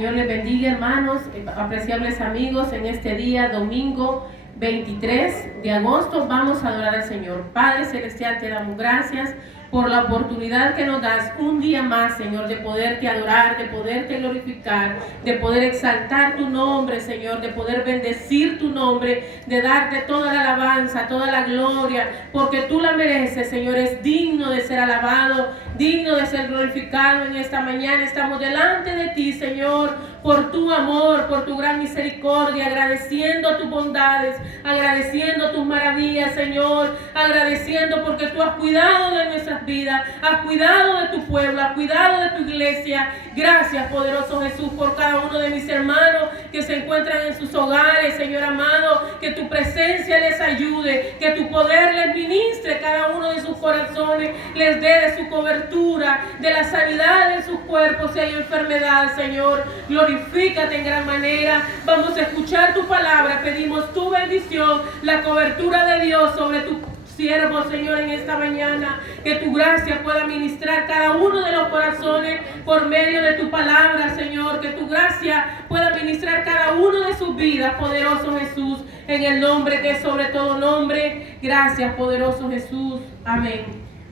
Señor les bendiga, hermanos, apreciables amigos, en este día, domingo 23 de agosto, vamos a adorar al Señor. Padre Celestial, te damos gracias por la oportunidad que nos das un día más, Señor, de poderte adorar, de poderte glorificar, de poder exaltar tu nombre, Señor, de poder bendecir tu nombre, de darte toda la alabanza, toda la gloria, porque tú la mereces, Señor, es digno de ser alabado, digno de ser glorificado en esta mañana. Estamos delante de ti, Señor, por tu amor, por tu gran misericordia, agradeciendo tus bondades, agradeciendo tus maravillas, Señor, agradeciendo porque tú has cuidado de nuestras vidas, has cuidado de tu pueblo, has cuidado de tu iglesia. Gracias, poderoso Jesús, por cada uno de mis hermanos que se encuentran en sus hogares, Señor amado, que tu presencia les ayude, que tu poder les ministre cada uno de sus corazones, les dé de su cobertura, de la sanidad de sus cuerpos. Si hay enfermedad, Señor, glorifícate en gran manera. Vamos a escuchar tu palabra, pedimos tu bendición, la cobertura de Dios sobre tu siervo, Señor, en esta mañana, que tu gracia pueda ministrar cada uno de los corazones por medio de tu palabra, Señor, que tu gracia pueda ministrar cada uno de sus vidas, poderoso Jesús, en el nombre que es sobre todo nombre. Gracias, poderoso Jesús. Amén.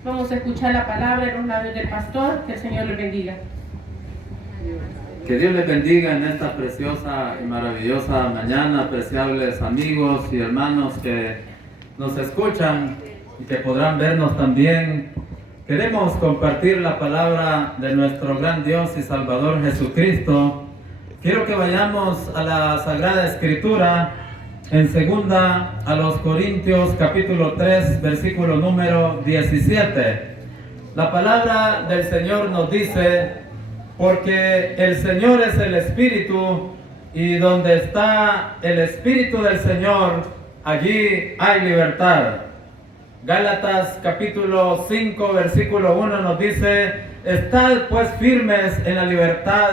Vamos a escuchar la palabra en los labios del pastor. Que el Señor le bendiga. Que Dios les bendiga en esta preciosa y maravillosa mañana, apreciables amigos y hermanos que nos escuchan y que podrán vernos también. Queremos compartir la palabra de nuestro gran Dios y Salvador Jesucristo. Quiero que vayamos a la Sagrada Escritura en segunda a los Corintios capítulo 3 versículo número 17. La palabra del Señor nos dice: porque el Señor es el Espíritu, y donde está el Espíritu del Señor, allí hay libertad. Gálatas capítulo 5 versículo 1 nos dice: estad pues firmes en la libertad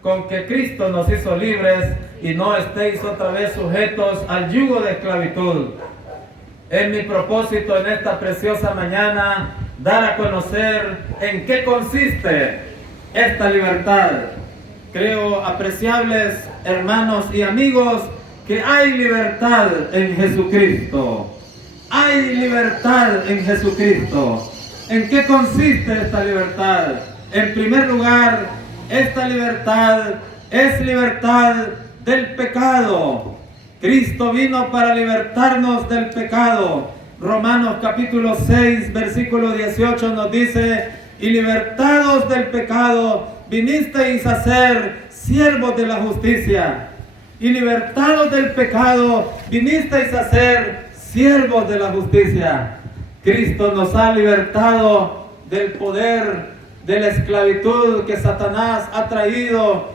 con que Cristo nos hizo libres, y no estéis otra vez sujetos al yugo de esclavitud. Es mi propósito en esta preciosa mañana dar a conocer en qué consiste esta libertad. Creo, apreciables hermanos y amigos, que hay libertad en Jesucristo. Hay libertad en Jesucristo. ¿En qué consiste esta libertad? En primer lugar, esta libertad es libertad del pecado. Cristo vino para libertarnos del pecado. Romanos capítulo 6, versículo 18 nos dice: y libertados del pecado, vinisteis a ser siervos de la justicia. Y libertados del pecado, vinisteis a ser siervos de la justicia. Cristo nos ha libertado del poder de la esclavitud que Satanás ha traído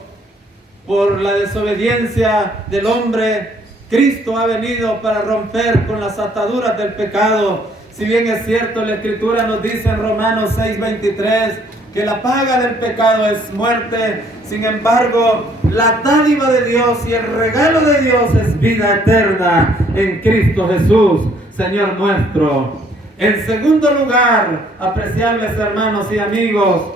por la desobediencia del hombre. Cristo ha venido para romper con las ataduras del pecado. Si bien es cierto, la Escritura nos dice en Romanos 6:23 que la paga del pecado es muerte, sin embargo, la dádiva de Dios y el regalo de Dios es vida eterna en Cristo Jesús, Señor nuestro. En segundo lugar, apreciables hermanos y amigos,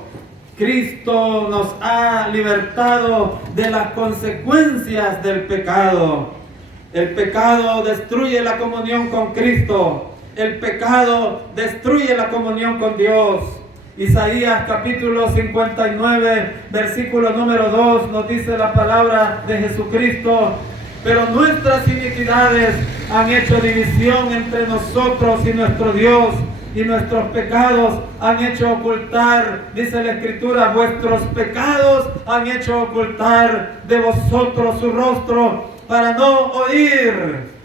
Cristo nos ha libertado de las consecuencias del pecado. El pecado destruye la comunión con Cristo. El pecado destruye la comunión con Dios. Isaías capítulo 59, versículo número 2 nos dice la palabra de Jesucristo: pero nuestras iniquidades han hecho división entre nosotros y nuestro Dios, y nuestros pecados han hecho ocultar, dice la Escritura, vuestros pecados han hecho ocultar de vosotros su rostro para no oír.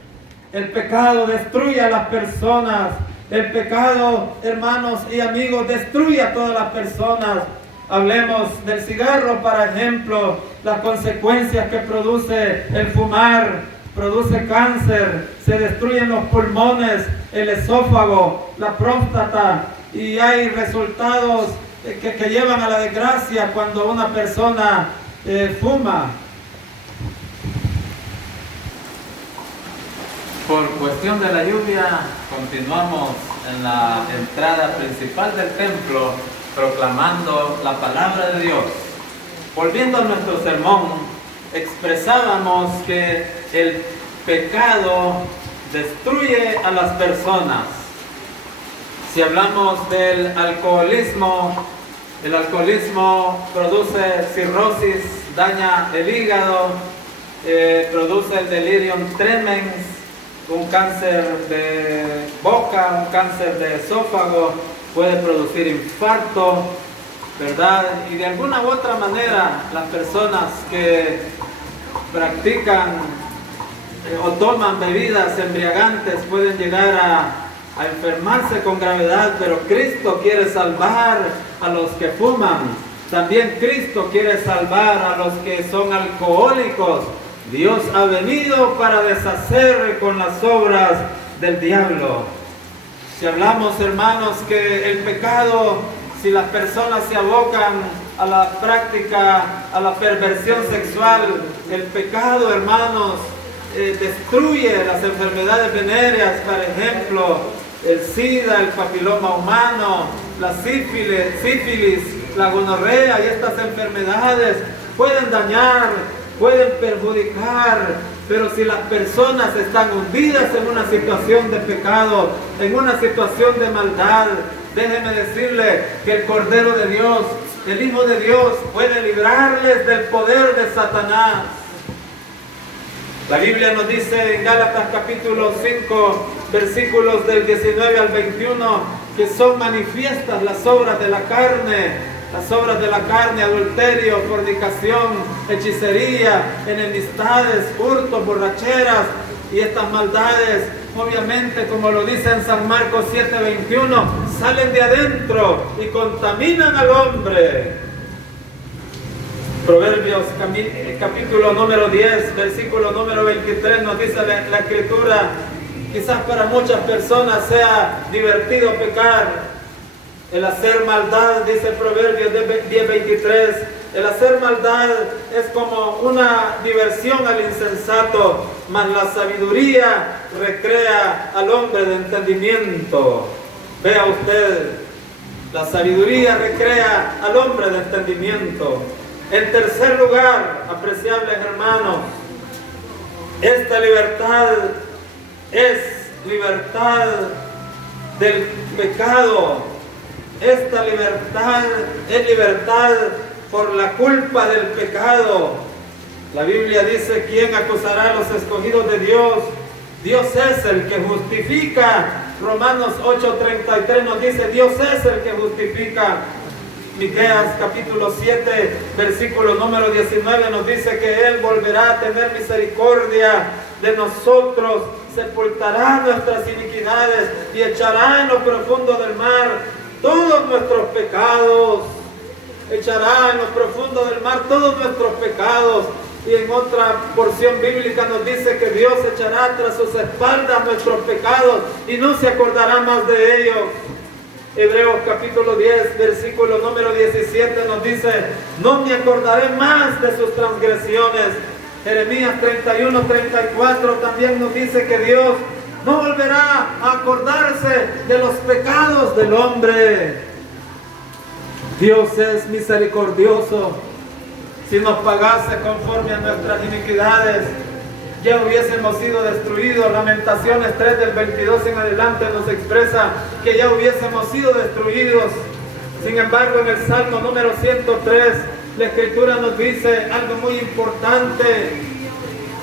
El pecado destruye a las personas. El pecado, hermanos y amigos, destruye a todas las personas. Hablemos del cigarro, para ejemplo, las consecuencias que produce el fumar. Produce cáncer, se destruyen los pulmones, el esófago, la próstata, y hay resultados que llevan a la desgracia cuando una persona fuma. Por cuestión de la lluvia, continuamos en la entrada principal del templo proclamando la palabra de Dios. volviendo a nuestro sermón, expresábamos que el pecado destruye a las personas. Si hablamos del alcoholismo, el alcoholismo produce cirrosis, daña el hígado, produce el delirium tremens, un cáncer de boca, un cáncer de esófago, puede producir infarto, ¿verdad? Y de alguna u otra manera las personas que practican o toman bebidas embriagantes pueden llegar a enfermarse con gravedad, pero Cristo quiere salvar a los que fuman. También Cristo quiere salvar a los que son alcohólicos. Dios ha venido para deshacer con las obras del diablo. Si hablamos, hermanos, que el pecado, si las personas se abocan a la práctica, a la perversión sexual, el pecado, hermanos, destruye las enfermedades venéreas, por ejemplo, el SIDA, el papiloma humano, la sífilis, la gonorrea, y estas enfermedades pueden dañar, pueden perjudicar, pero si las personas están hundidas en una situación de pecado, en una situación de maldad, déjeme decirle que el Cordero de Dios, el Hijo de Dios, puede librarles del poder de Satanás. La Biblia nos dice en Gálatas capítulo 5, versículos del 19 al 21, que son manifiestas las obras de la carne, adulterio, fornicación, hechicería, enemistades, hurtos, borracheras, y estas maldades, obviamente, como lo dice en San Marcos 7:21, salen de adentro y contaminan al hombre. Proverbios capítulo número 10, versículo número 23 nos dice la Escritura, quizás para muchas personas sea divertido pecar, el hacer maldad, dice Proverbios 10:23, el hacer maldad es como una diversión al insensato, mas la sabiduría recrea al hombre de entendimiento. Vea usted, la sabiduría recrea al hombre de entendimiento. En tercer lugar, apreciables hermanos, esta libertad es libertad del pecado. Esta libertad es libertad por la culpa del pecado. La Biblia dice, ¿quién acusará a los escogidos de Dios? Dios es el que justifica. Romanos 8:33 nos dice, Dios es el que justifica. Miqueas capítulo 7, versículo número 19 nos dice que Él volverá a tener misericordia de nosotros, sepultará nuestras iniquidades y echará en lo profundo del mar todos nuestros pecados. Echará en lo profundo del mar todos nuestros pecados. Y en otra porción bíblica nos dice que Dios echará tras sus espaldas nuestros pecados y no se acordará más de ellos. Hebreos capítulo 10, versículo número 17 nos dice, no me acordaré más de sus transgresiones. Jeremías 31:34 también nos dice que Dios no volverá a acordarse de los pecados del hombre. Dios es misericordioso. Si nos pagase conforme a nuestras iniquidades, ya hubiésemos sido destruidos. Lamentaciones 3 del 22 en adelante nos expresa que ya hubiésemos sido destruidos. Sin embargo, en el Salmo número 103, la Escritura nos dice algo muy importante.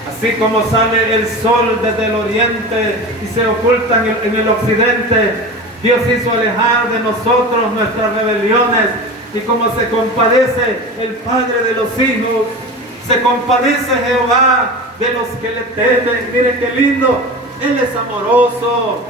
Así como sale el sol desde el oriente y se oculta en el occidente, Dios hizo alejar de nosotros nuestras rebeliones. Y como se compadece el Padre de los hijos, se compadece Jehová de los que le temen. Miren qué lindo, Él es amoroso,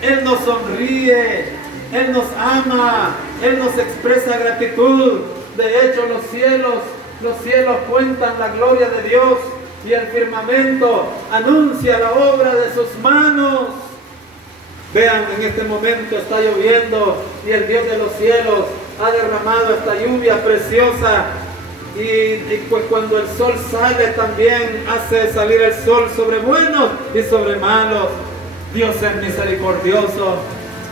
Él nos sonríe, Él nos ama, Él nos expresa gratitud. De hecho, los cielos cuentan la gloria de Dios y el firmamento anuncia la obra de sus manos. Vean, en este momento está lloviendo y el Dios de los cielos ha derramado esta lluvia preciosa. Y pues cuando el sol sale también hace salir el sol sobre buenos y sobre malos. Dios es misericordioso,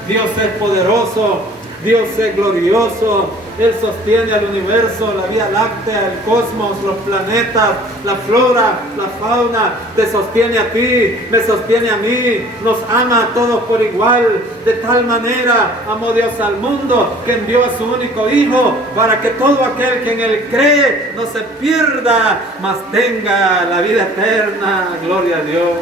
Dios es poderoso, Dios es glorioso, Él sostiene al universo, la Vía Láctea, el cosmos, los planetas, la flora, la fauna. Te sostiene a ti, me sostiene a mí. Nos ama a todos por igual. De tal manera amó Dios al mundo que envió a su único Hijo para que todo aquel que en Él cree no se pierda, mas tenga la vida eterna. Gloria a Dios.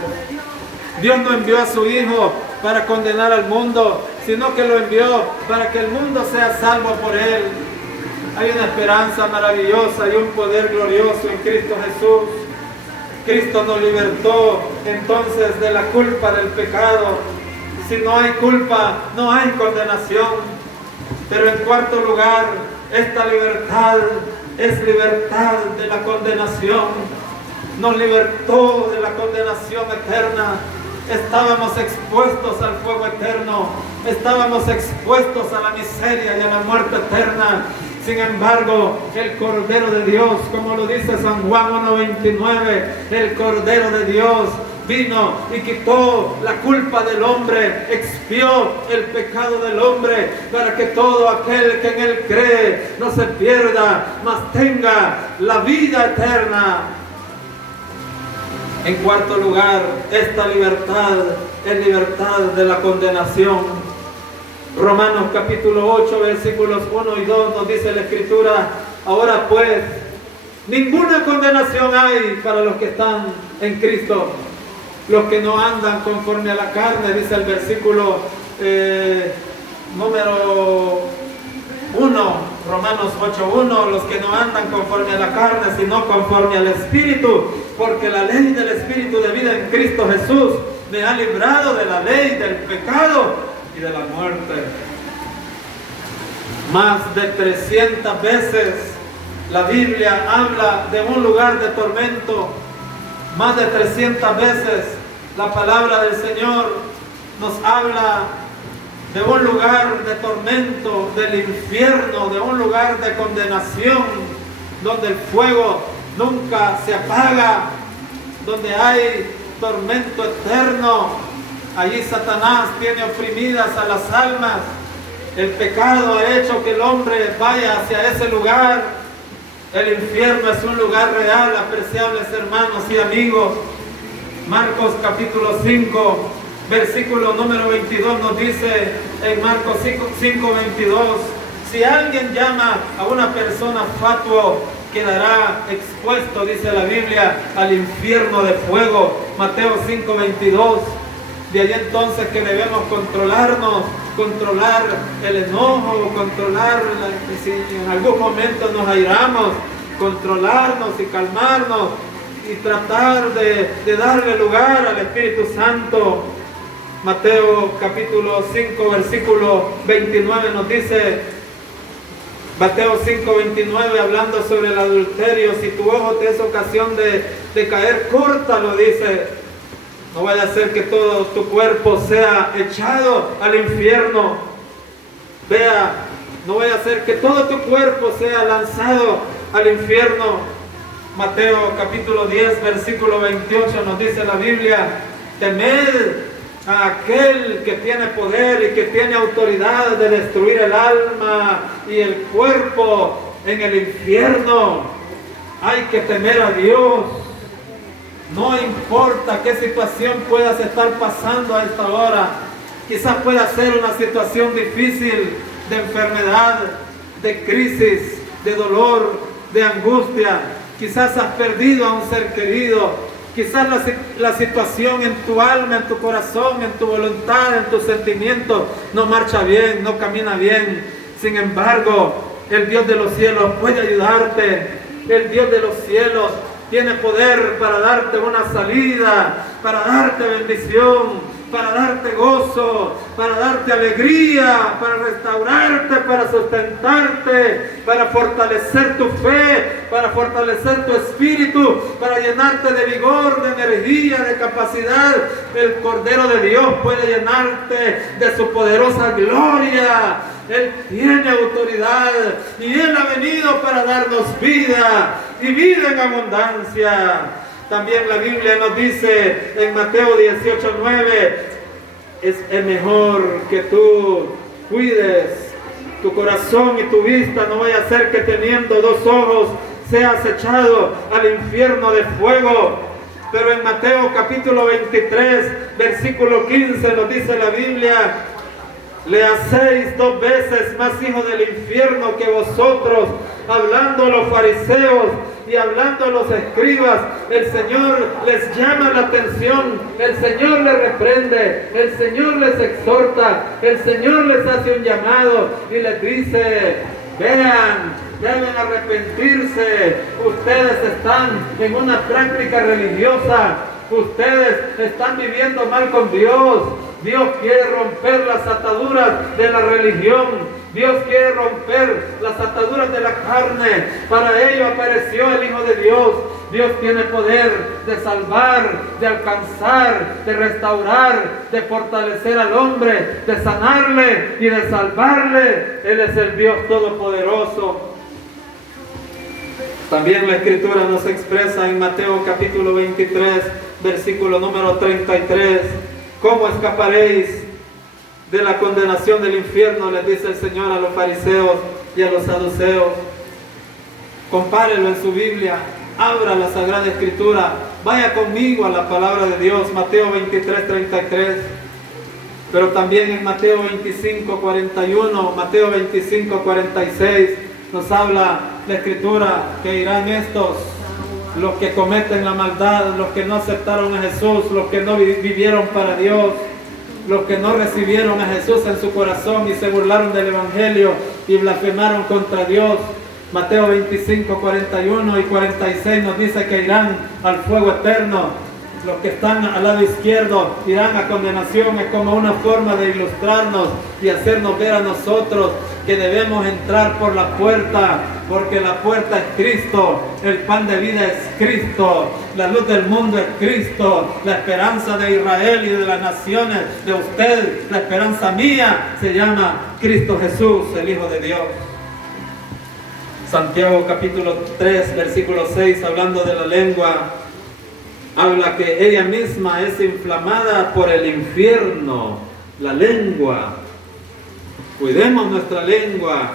Dios no envió a su Hijo para condenar al mundo, sino que lo envió para que el mundo sea salvo por Él. Hay una esperanza maravillosa y un poder glorioso en Cristo Jesús. Cristo nos libertó entonces de la culpa del pecado. Si no hay culpa, no hay condenación. Pero en cuarto lugar, esta libertad es libertad de la condenación. Nos libertó de la condenación eterna. Estábamos expuestos al fuego eterno, estábamos expuestos a la miseria y a la muerte eterna. Sin embargo, el Cordero de Dios, como lo dice San Juan 1:29, el Cordero de Dios vino y quitó la culpa del hombre, expió el pecado del hombre, para que todo aquel que en Él cree no se pierda, mas tenga la vida eterna. En cuarto lugar, esta libertad es libertad de la condenación. Romanos capítulo 8, versículos 1 y 2 nos dice la Escritura: ahora pues, ninguna condenación hay para los que están en Cristo, los que no andan conforme a la carne, dice el versículo número 1, Romanos 8:1, los que no andan conforme a la carne, sino conforme al Espíritu, porque la ley del Espíritu de vida en Cristo Jesús me ha librado de la ley del pecado y de la muerte. Más de 300 veces la Biblia habla de un lugar de tormento. Más de 300 veces la palabra del Señor nos habla de un lugar de tormento, del infierno, de un lugar de condenación, donde el fuego nunca se apaga, donde hay tormento eterno. Allí Satanás tiene oprimidas a las almas. El pecado ha hecho que el hombre vaya hacia ese lugar. El infierno es un lugar real, apreciables hermanos y amigos. Marcos capítulo 5, versículo número 22 nos dice en Marcos 5:22, si alguien llama a una persona fatuo, quedará expuesto, dice la Biblia, al infierno de fuego. Mateo 5:22. De ahí entonces que debemos controlarnos, controlar el enojo, controlar si en algún momento nos airamos, controlarnos y calmarnos y tratar de darle lugar al Espíritu Santo. Mateo capítulo 5 versículo 29 nos dice, Mateo 5:29, hablando sobre el adulterio: si tu ojo te es ocasión de caer, córtalo, dice. No vaya a ser que todo tu cuerpo sea echado al infierno. Vea, no vaya a ser que todo tu cuerpo sea lanzado al infierno. Mateo capítulo 10, versículo 28 nos dice la Biblia: temed a aquel que tiene poder y que tiene autoridad de destruir el alma y el cuerpo en el infierno. Hay que temer a Dios. No importa qué situación puedas estar pasando a esta hora. Quizás pueda ser una situación difícil, de enfermedad, de crisis, de dolor, de angustia. Quizás has perdido a un ser querido. Quizás la situación en tu alma, en tu corazón, en tu voluntad, en tus sentimientos no marcha bien, no camina bien. Sin embargo, el Dios de los cielos puede ayudarte. El Dios de los cielos tiene poder para darte una salida, para darte bendición, para darte gozo, para darte alegría, para restaurarte, para sustentarte, para fortalecer tu fe, para fortalecer tu espíritu, para llenarte de vigor, de energía, de capacidad. El Cordero de Dios puede llenarte de su poderosa gloria. Él tiene autoridad y Él ha venido para darnos vida y vida en abundancia. También la Biblia nos dice en Mateo 18:9, es mejor que tú cuides tu corazón y tu vista no vaya a ser que teniendo dos ojos seas echado al infierno de fuego. Pero en Mateo capítulo 23, versículo 15 nos dice la Biblia: le hacéis 2 veces más hijos del infierno que vosotros. Hablando a los fariseos y hablando a los escribas, el Señor les llama la atención, el Señor les reprende, el Señor les exhorta, el Señor les hace un llamado y les dice: vean, deben arrepentirse, ustedes están en una práctica religiosa, ustedes están viviendo mal con Dios. Dios quiere romper las ataduras de la religión. Dios quiere romper las ataduras de la carne. Para ello apareció el Hijo de Dios. Dios tiene poder de salvar, de alcanzar, de restaurar, de fortalecer al hombre, de sanarle y de salvarle. Él es el Dios Todopoderoso. También la Escritura nos expresa en Mateo capítulo 23, versículo número 33. ¿Cómo escaparéis de la condenación del infierno? Les dice el Señor a los fariseos y a los saduceos. Compárelo en su Biblia, abra la Sagrada Escritura, vaya conmigo a la palabra de Dios, Mateo 23, 33. Pero también en Mateo 25, 41, Mateo 25, 46, nos habla la Escritura que irán estos, los que cometen la maldad, los que no aceptaron a Jesús, los que no vivieron para Dios, los que no recibieron a Jesús en su corazón y se burlaron del Evangelio y blasfemaron contra Dios. Mateo 25, 41 y 46 nos dice que irán al fuego eterno. Los que están al lado izquierdo irán a condenación. Es como una forma de ilustrarnos y hacernos ver a nosotros que debemos entrar por la puerta, porque la puerta es Cristo, el pan de vida es Cristo, la luz del mundo es Cristo, la esperanza de Israel y de las naciones, de usted, la esperanza mía se llama Cristo Jesús, el Hijo de Dios. Santiago capítulo 3, versículo 6, hablando de la lengua, habla que ella misma es inflamada por el infierno, la lengua. Cuidemos nuestra lengua,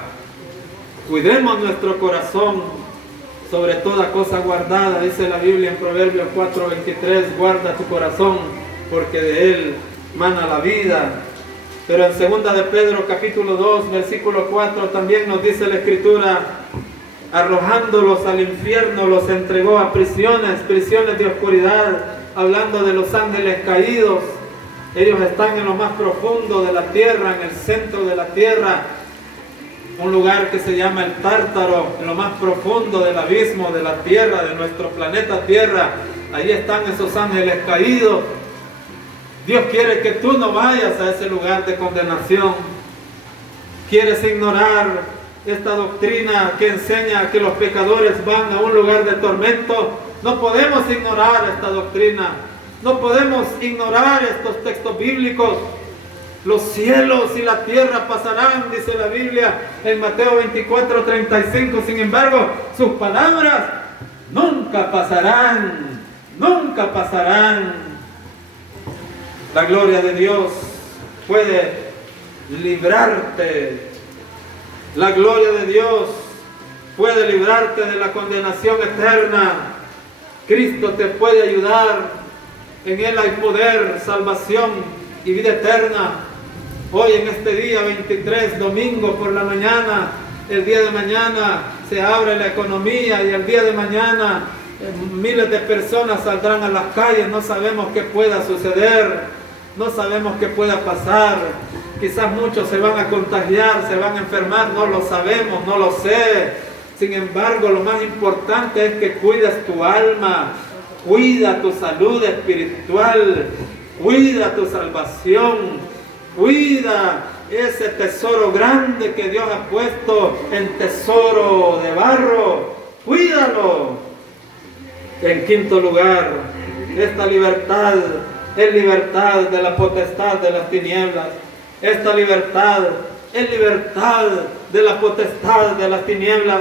cuidemos nuestro corazón, sobre toda cosa guardada, dice la Biblia en Proverbios 4:23, guarda tu corazón, porque de él mana la vida. Pero en 2 de Pedro capítulo 2, versículo 4, también nos dice la Escritura: arrojándolos al infierno, los entregó a prisiones de oscuridad, hablando de los ángeles caídos. Ellos están en lo más profundo de la tierra, en el centro de la tierra, un lugar que se llama el Tártaro, en lo más profundo del abismo de la tierra, de nuestro planeta Tierra. Allí están esos ángeles caídos. Dios quiere que tú no vayas a ese lugar de condenación. ¿Quieres ignorar esta doctrina que enseña que los pecadores van a un lugar de tormento? No podemos ignorar esta doctrina. No podemos ignorar estos textos bíblicos. Los cielos y la tierra pasarán, dice la Biblia en Mateo 24:35. Sin embargo, sus palabras nunca pasarán. Nunca pasarán. La gloria de Dios puede librarte. La gloria de Dios puede librarte de la condenación eterna. Cristo te puede ayudar. En Él hay poder, salvación y vida eterna. Hoy en este día 23, domingo por la mañana, el día de mañana se abre la economía y el día de mañana miles de personas saldrán a las calles. No sabemos qué pueda suceder, no sabemos qué pueda pasar. Quizás muchos se van a contagiar, se van a enfermar, no lo sabemos, no lo sé. Sin embargo, lo más importante es que cuides tu alma. Cuida tu salud espiritual, cuida tu salvación, cuida ese tesoro grande que Dios ha puesto en tesoro de barro, cuídalo. En quinto lugar, esta libertad es libertad de la potestad de las tinieblas. Esta libertad es libertad de la potestad de las tinieblas.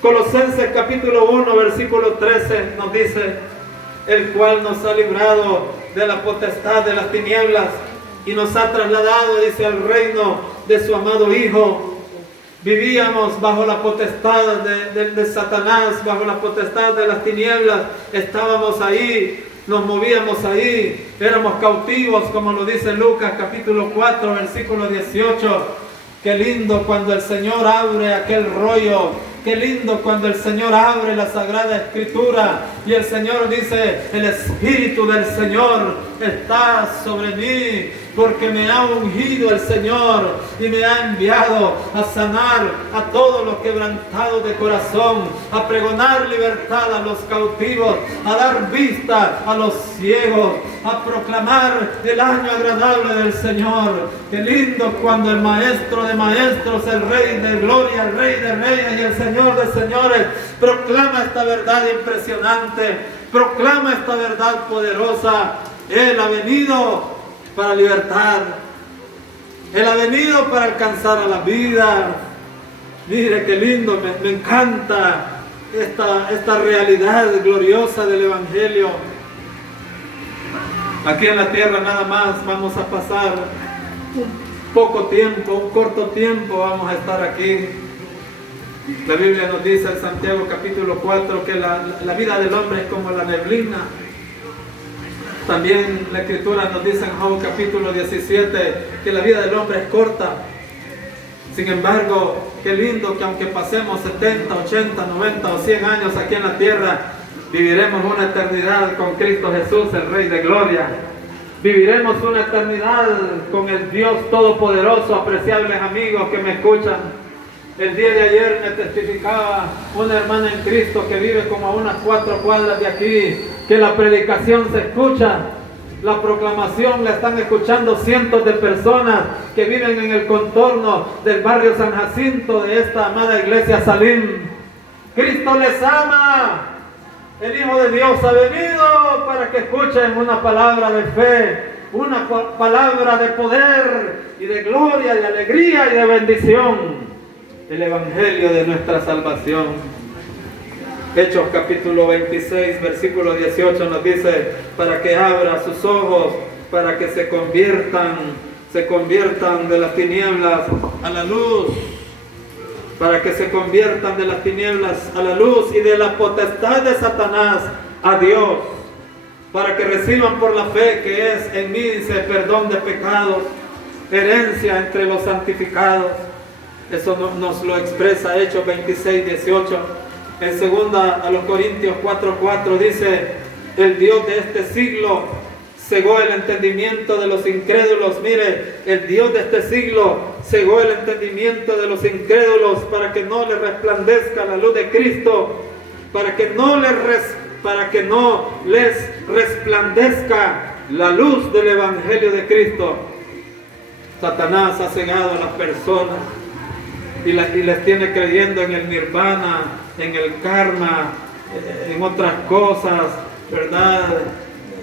Colosenses capítulo 1, versículo 13 nos dice: el cual nos ha librado de la potestad de las tinieblas y nos ha trasladado, dice, al reino de su amado Hijo, Vivíamos bajo la potestad de Satanás, bajo la potestad de las tinieblas. Estábamos ahí, nos movíamos ahí, éramos cautivos, como lo dice Lucas capítulo 4, versículo 18. Qué lindo cuando el Señor abre aquel rollo. Qué lindo cuando el Señor abre la Sagrada Escritura y el Señor dice: el Espíritu del Señor está sobre mí, porque me ha ungido el Señor y me ha enviado a sanar a todos los quebrantados de corazón, a pregonar libertad a los cautivos, a dar vista a los ciegos, a proclamar el año agradable del Señor. Qué lindo cuando el Maestro de maestros, el Rey de gloria, el Rey de reyes y el Señor de señores proclama esta verdad impresionante, proclama esta verdad poderosa. Él ha venido para libertar, Él ha venido para alcanzar a la vida. Mire qué lindo, me encanta esta realidad gloriosa del Evangelio. Aquí en la tierra nada más vamos a pasar un poco tiempo, un corto tiempo vamos a estar aquí. La Biblia nos dice en Santiago capítulo 4 que la vida del hombre es como la neblina. También la Escritura nos dice en Job capítulo 17 que la vida del hombre es corta. Sin embargo, qué lindo que aunque pasemos 70, 80, 90 o 100 años aquí en la tierra, viviremos una eternidad con Cristo Jesús, el Rey de gloria. Viviremos una eternidad con el Dios Todopoderoso. Apreciables amigos que me escuchan, el día de ayer me testificaba una hermana en Cristo que vive como a unas 4 cuadras de aquí, que la predicación se escucha, la proclamación la están escuchando cientos de personas que viven en el contorno del barrio San Jacinto de esta amada iglesia Salim. Cristo les ama. El Hijo de Dios ha venido para que escuchen una palabra de fe, una palabra de poder y de gloria y de alegría y de bendición. El Evangelio de nuestra salvación. Hechos capítulo 26, versículo 18 nos dice: para que abra sus ojos, para que se conviertan de las tinieblas a la luz, para que se conviertan de las tinieblas a la luz y de la potestad de Satanás a Dios, para que reciban por la fe que es en mí, dice, perdón de pecados, herencia entre los santificados. Eso nos lo expresa Hechos 26, 18. En 2 a los Corintios 4:4 dice: el Dios de este siglo cegó el entendimiento de los incrédulos. Mire, el Dios de este siglo cegó el entendimiento de los incrédulos para que no les resplandezca la luz de Cristo, para que no les resplandezca la luz del Evangelio de Cristo. Satanás ha cegado a las personas y les tiene creyendo en el nirvana, en el karma, en otras cosas, ¿verdad?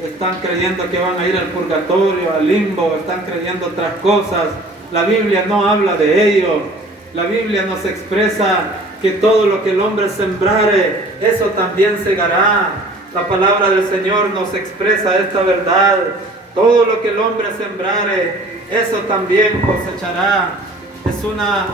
Están creyendo que van a ir al purgatorio, al limbo, están creyendo otras cosas. La Biblia no habla de ello. La Biblia nos expresa que todo lo que el hombre sembrare, eso también segará. La palabra del Señor nos expresa esta verdad. Todo lo que el hombre sembrare, eso también cosechará. Es una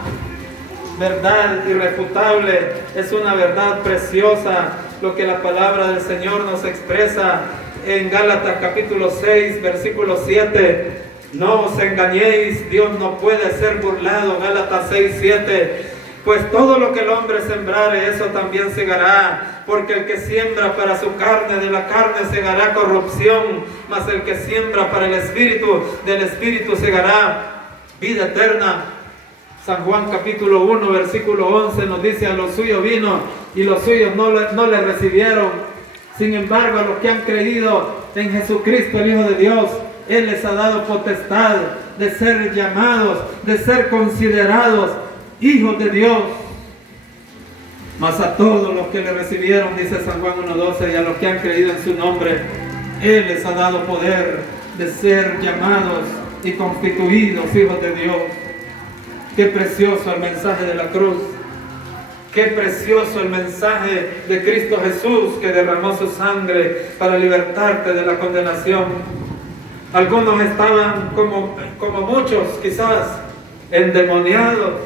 verdad irrefutable, es una verdad preciosa lo que la palabra del Señor nos expresa en Gálatas capítulo 6, versículo 7. No os engañéis, Dios no puede ser burlado. Gálatas 6, 7. Pues todo lo que el hombre sembrare, eso también segará. Porque el que siembra para su carne, de la carne segará corrupción. Mas el que siembra para el Espíritu, del Espíritu segará vida eterna. San Juan capítulo 1, versículo 11 nos dice: a los suyos vino y los suyos no le recibieron. Sin embargo, a los que han creído en Jesucristo, el Hijo de Dios, Él les ha dado potestad de ser llamados, de ser considerados hijos de Dios. Mas a todos los que le recibieron, dice San Juan 1:12, y a los que han creído en su nombre, Él les ha dado poder de ser llamados y constituidos hijos de Dios. Qué precioso el mensaje de la cruz. Qué precioso el mensaje de Cristo Jesús, que derramó su sangre para libertarte de la condenación. Algunos estaban como muchos quizás endemoniados,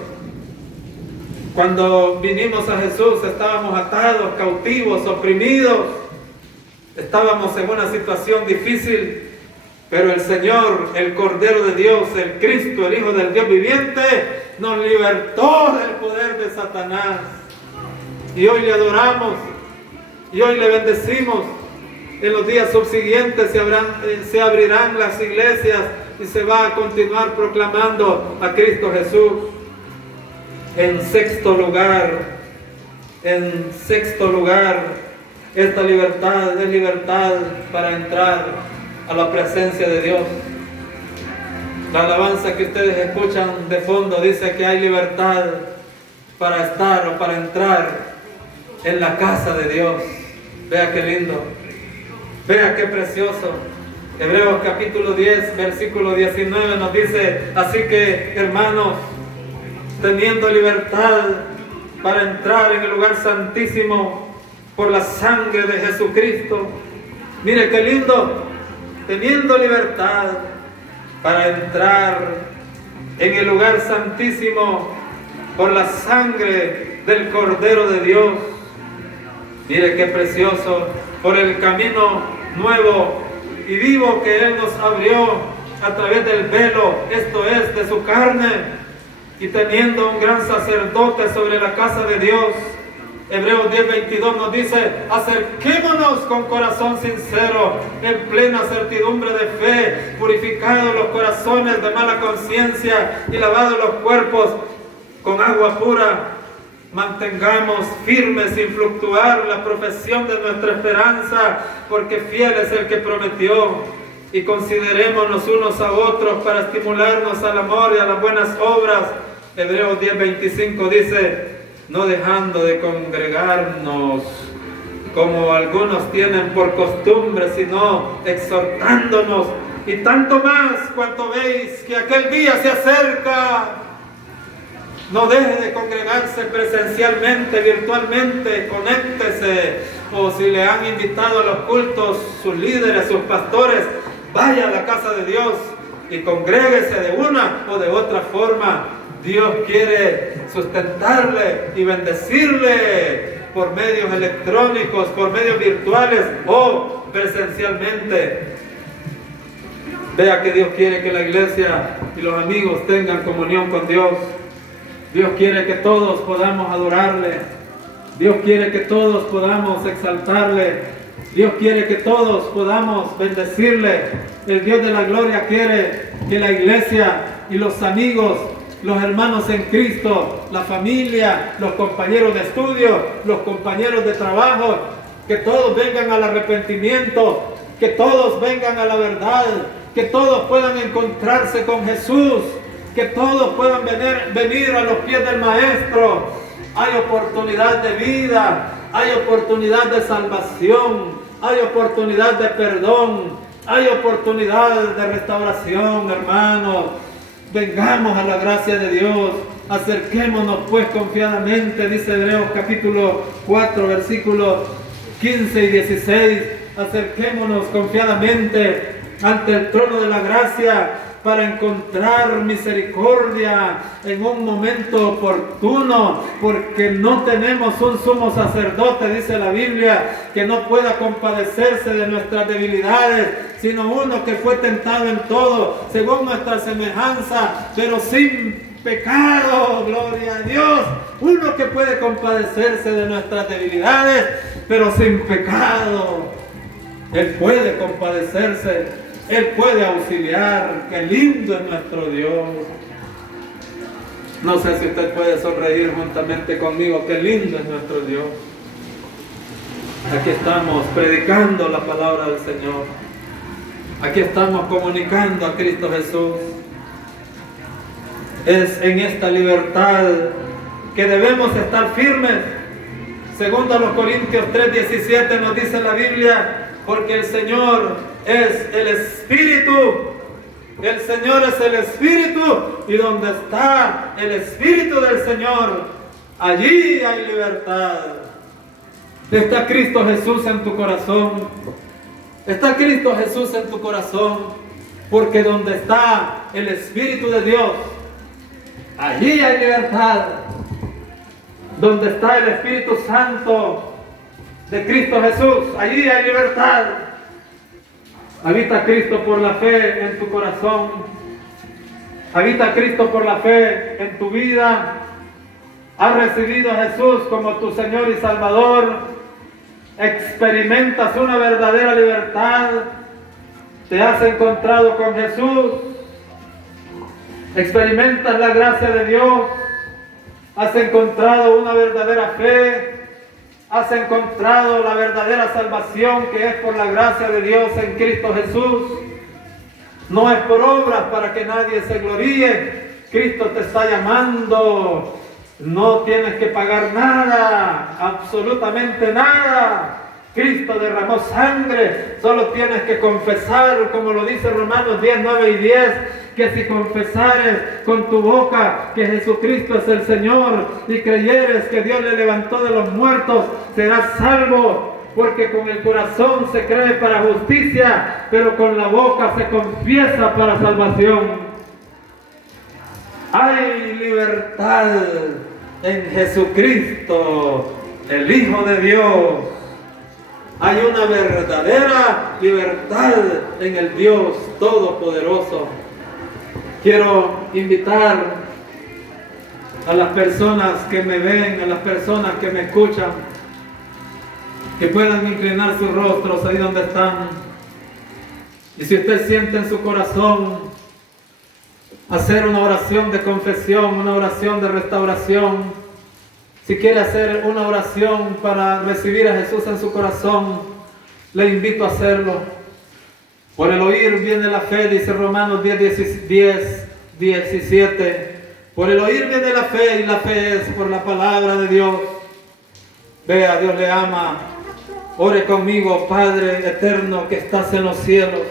Cuando vinimos a Jesús estábamos atados, cautivos, oprimidos. Estábamos en una situación difícil, pero el Señor, el Cordero de Dios, el Cristo, el Hijo del Dios viviente, nos libertó del poder de Satanás. Y hoy le adoramos, y hoy le bendecimos. En los días subsiguientes se abrirán las iglesias y se va a continuar proclamando a Cristo Jesús. En sexto lugar, esta libertad es libertad para entrar a la presencia de Dios. La alabanza que ustedes escuchan de fondo dice que hay libertad para estar o para entrar en la casa de Dios. Vea qué lindo, vea qué precioso. Hebreos capítulo 10, versículo 19 nos dice: así que, hermanos, teniendo libertad para entrar en el lugar santísimo por la sangre de Jesucristo. Mire qué lindo, teniendo libertad para entrar en el lugar santísimo por la sangre del Cordero de Dios. Mire qué precioso, por el camino nuevo y vivo que Él nos abrió a través del velo, esto es, de su carne, y teniendo un gran sacerdote sobre la casa de Dios. Hebreos 10:22 nos dice: acerquémonos con corazón sincero, en plena certidumbre de fe, purificados los corazones de mala conciencia y lavados los cuerpos con agua pura. Mantengamos firme sin fluctuar la profesión de nuestra esperanza, porque fiel es el que prometió. Y considerémonos unos a otros para estimularnos al amor y a las buenas obras. Hebreos 10:25 dice: no dejando de congregarnos como algunos tienen por costumbre, sino exhortándonos, y tanto más cuanto veis que aquel día se acerca. No deje de congregarse presencialmente, virtualmente, conéctese, o si le han invitado a los cultos sus líderes, sus pastores, vaya a la casa de Dios y congréguese de una o de otra forma. Dios quiere sustentarle y bendecirle por medios electrónicos, por medios virtuales o presencialmente. Vea que Dios quiere que la iglesia y los amigos tengan comunión con Dios. Dios quiere que todos podamos adorarle. Dios quiere que todos podamos exaltarle. Dios quiere que todos podamos bendecirle. El Dios de la gloria quiere que la iglesia y los amigos, los hermanos en Cristo, la familia, los compañeros de estudio, los compañeros de trabajo, que todos vengan al arrepentimiento, que todos vengan a la verdad, que todos puedan encontrarse con Jesús, que todos puedan venir a los pies del Maestro. Hay oportunidad de vida, hay oportunidad de salvación, hay oportunidad de perdón, hay oportunidad de restauración, hermanos. Vengamos a la gracia de Dios, acerquémonos pues confiadamente, dice Hebreos capítulo 4, versículos 15 y 16, acerquémonos confiadamente ante el trono de la gracia para encontrar misericordia en un momento oportuno, porque no tenemos un sumo sacerdote, dice la Biblia, que no pueda compadecerse de nuestras debilidades, sino uno que fue tentado en todo, según nuestra semejanza, pero sin pecado. Gloria a Dios. Uno que puede compadecerse de nuestras debilidades, pero sin pecado. Él puede compadecerse, Él puede auxiliar. Qué lindo es nuestro Dios. No sé si usted puede sonreír juntamente conmigo. Qué lindo es nuestro Dios. Aquí estamos predicando la palabra del Señor. Aquí estamos comunicando a Cristo Jesús. Es en esta libertad que debemos estar firmes. Segundo a los Corintios 3:17 nos dice la Biblia: porque el Señor es el Espíritu. El Señor es el Espíritu, y donde está el Espíritu del Señor, allí hay libertad. Está Cristo Jesús en tu corazón. Está Cristo Jesús en tu corazón, porque donde está el Espíritu de Dios, allí hay libertad. Donde está el Espíritu Santo de Cristo Jesús, allí hay libertad. Habita Cristo por la fe en tu corazón. Habita Cristo por la fe en tu vida. Has recibido a Jesús como tu Señor y Salvador. Experimentas una verdadera libertad. Te has encontrado con Jesús. Experimentas la gracia de Dios. Has encontrado una verdadera fe. Has encontrado la verdadera salvación que es por la gracia de Dios en Cristo Jesús. No es por obras para que nadie se gloríe. Cristo te está llamando. No tienes que pagar nada, absolutamente nada. Cristo derramó sangre. Solo tienes que confesar, como lo dice Romanos 10, 9 y 10, que si confesares con tu boca que Jesucristo es el Señor y creyeres que Dios le levantó de los muertos, serás salvo, porque con el corazón se cree para justicia, pero con la boca se confiesa para salvación. Hay libertad en Jesucristo, el Hijo de Dios. Hay una verdadera libertad en el Dios Todopoderoso. Quiero invitar a las personas que me ven, a las personas que me escuchan, que puedan inclinar sus rostros ahí donde están. Y si usted siente en su corazón hacer una oración de confesión, una oración de restauración, si quiere hacer una oración para recibir a Jesús en su corazón, le invito a hacerlo. Por el oír viene la fe, dice Romanos 10, 17. Por el oír viene la fe, y la fe es por la palabra de Dios. Vea, Dios le ama. Ore conmigo, Padre eterno que estás en los cielos.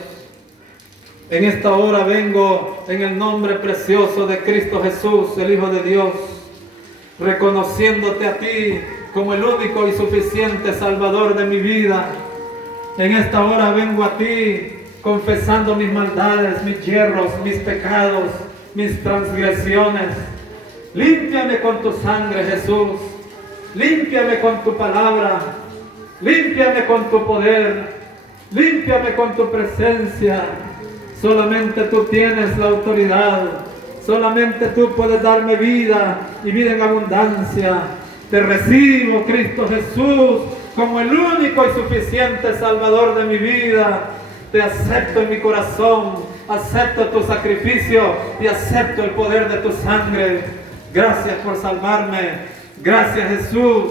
En esta hora vengo en el nombre precioso de Cristo Jesús, el Hijo de Dios, reconociéndote a ti como el único y suficiente Salvador de mi vida. En esta hora vengo a ti confesando mis maldades, mis yerros, mis pecados, mis transgresiones. Límpiame con tu sangre, Jesús. Límpiame con tu palabra. Límpiame con tu poder. Límpiame con tu presencia. Solamente tú tienes la autoridad. Solamente tú puedes darme vida y vida en abundancia. Te recibo, Cristo Jesús, como el único y suficiente Salvador de mi vida. Te acepto en mi corazón, acepto tu sacrificio y acepto el poder de tu sangre. Gracias por salvarme. Gracias, Jesús,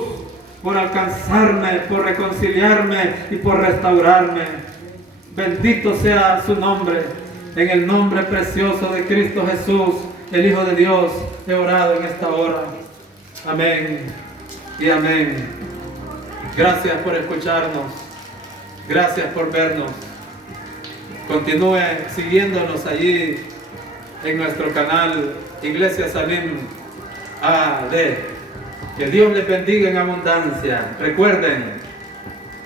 por alcanzarme, por reconciliarme y por restaurarme. Bendito sea su nombre. En el nombre precioso de Cristo Jesús, el Hijo de Dios, he orado en esta hora. Amén y amén. Gracias por escucharnos. Gracias por vernos. Continúe siguiéndonos allí en nuestro canal Iglesia Salim AD. Que Dios les bendiga en abundancia. Recuerden,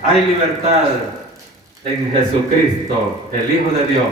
hay libertad en Jesucristo, el Hijo de Dios.